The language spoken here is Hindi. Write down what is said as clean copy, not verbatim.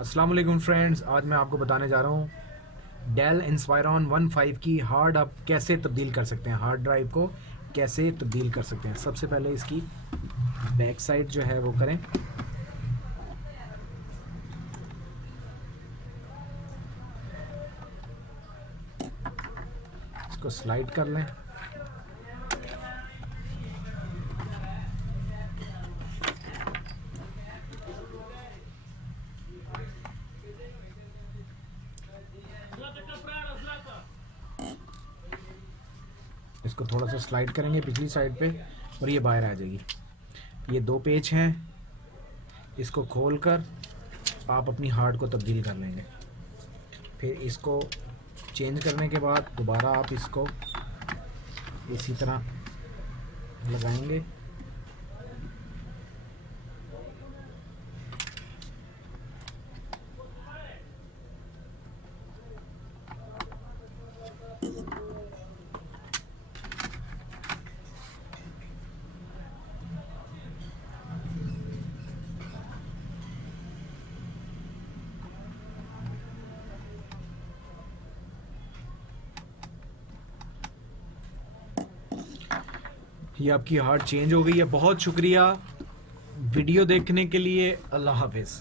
अस्सलाम वालेकुम फ्रेंड्स, आज मैं आपको बताने जा रहा हूँ डेल इंस्पायरॉन 15 की हार्ड आप कैसे तब्दील कर सकते हैं। हार्ड ड्राइव को कैसे तब्दील कर सकते हैं। सबसे पहले इसकी बैक साइड जो है वो करें। इसको स्लाइड कर लें। इसको थोड़ा सा स्लाइड करेंगे पिछली साइड पे और ये बाहर आ जाएगी। ये दो पेज हैं, इसको खोलकर आप अपनी हार्ड को तब्दील कर लेंगे। फिर इसको चेंज करने के बाद दोबारा आप इसको इसी तरह लगाएंगे। ये आपकी हार्ड चेंज हो गई है। बहुत शुक्रिया वीडियो देखने के लिए। अल्लाह हाफिज़।